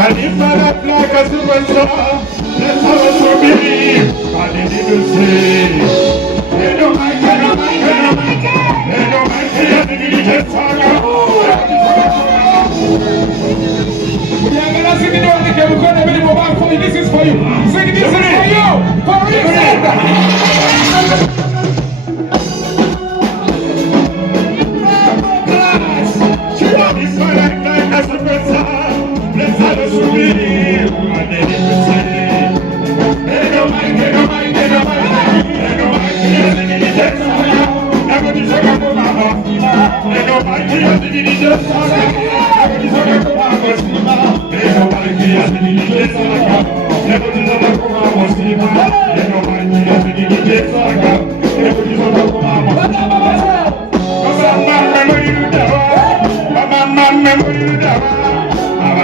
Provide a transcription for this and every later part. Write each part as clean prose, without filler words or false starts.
And if I not like a superstar, let's have a so believe. And they didn't say, they don't like it, they don't like it, they don't like it. They don't like it, and they didn't get tired. Yeah, I'm gonna sing it on the game. We're gonna be mobile for you. This is for you. Sing it, this is for you. For you. If I like a superstar, let's have a souvenir. And they didn't say, they don't like it, they don't like it, they don't like it. They don't like it, and they didn't get tired. Never did I go mama. They don't like it, and they didn't get tired. Never did I go mama. They don't like it, and they didn't get tired. Never did I go mama. They don't like it, and they didn't get tired. Never did I go mama.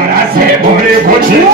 I say, boy, put you.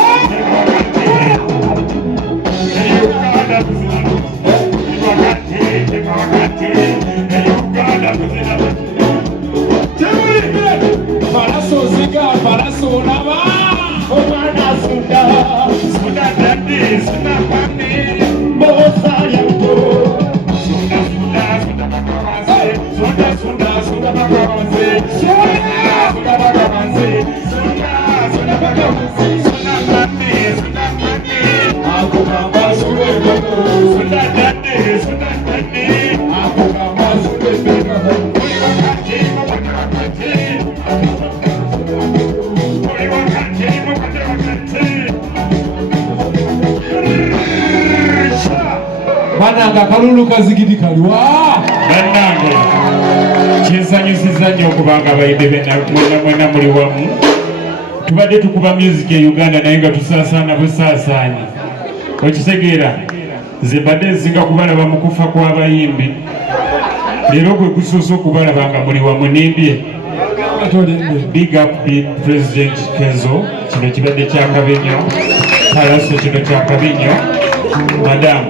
Bananga kalulu kazigidi kaliwa banange kyensanyusiza nnyo okubanga abayimbi mwena muli wamu tubadde tukuba music e Uganda naye nga tusaasaana busaasaanyi okitegeera nze mbadde nsinga kubalaba mu kufa kw'abayimbi leero gwe gusoose okubalaba nga muli wamu nimbye big up President Kenzo kino kibadde kya Kabinyo Palaso kino kya Kabinyo Madam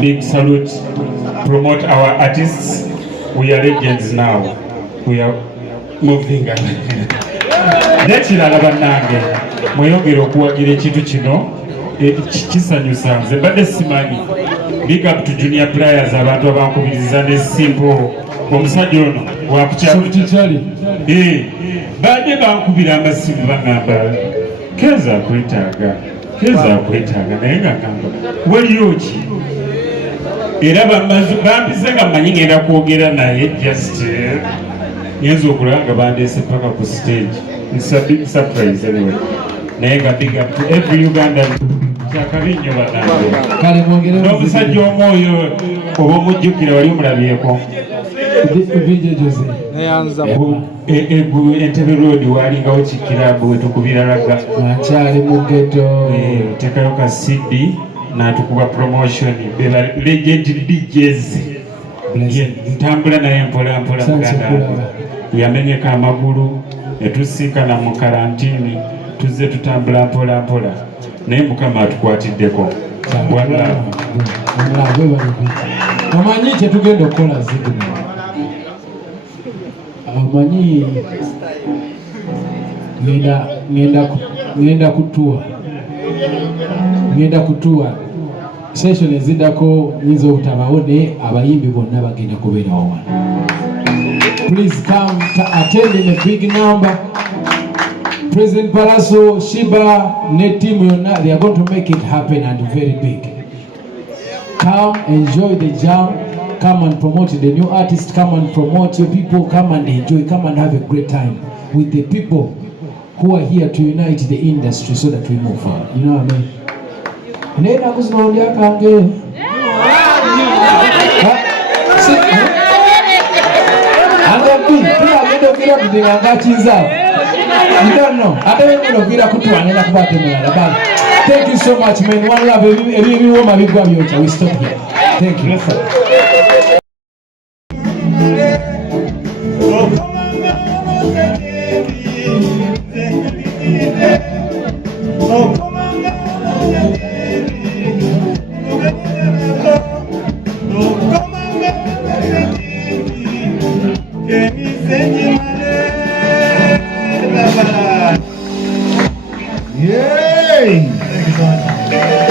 big salute. Promote our artists. We are legends now. We are moving on. Nekirala bannange mweyongera okuwagira ekintu kino kisanyusa nze mbadde simanyi. Big up to junior players abantu abankubiriza ne Simple omusajja ono wakukyali badde bankubira amasimu bangamba Keza akwetaaga naye nga ngamba waliyo ki era bampize nga mmanyi ngenda kwogera naye just ngenza okulaba nga bandeese paka ku stage. It's a big surprise anyway. Naye nga big up to every Ugandan kyakabinyo banange n'omusajja omwoyo oba omujjukira wali omulabyeko Entebbe Road walingawo kikirabu wetukubira laga akyali mu ghetto otekayo ka CD natukuba promotion beba legend DJs ntambula naye mpola muganda yamenyeka amagulu etusinkana mu karantini tuzze tutambula mpola naye Mukama atukwatiddeko amanyi kyetugenda okukola zidina amanyi ngenda kutua session ezidako nyinza obutabawo naye abayimbi bonna bagenda kubeera wano. Please come to attend in a big number. President Palaso, Shiba, ne team yonna, they are going to make it happen and very big. Come enjoy the jam, come and promote the new artist, come and promote your people, come and enjoy, come and have a great time with the people who are here to unite the industry so that we move forward. You know what I mean? Nena kuzinondia kange. Kila kudinganga chiza. You don't know. I don't even know bila kutuanena kubate mulala. Thank you so much, man. One love. Everyone mabigwa byocha. We stop here. Thank you. Hey!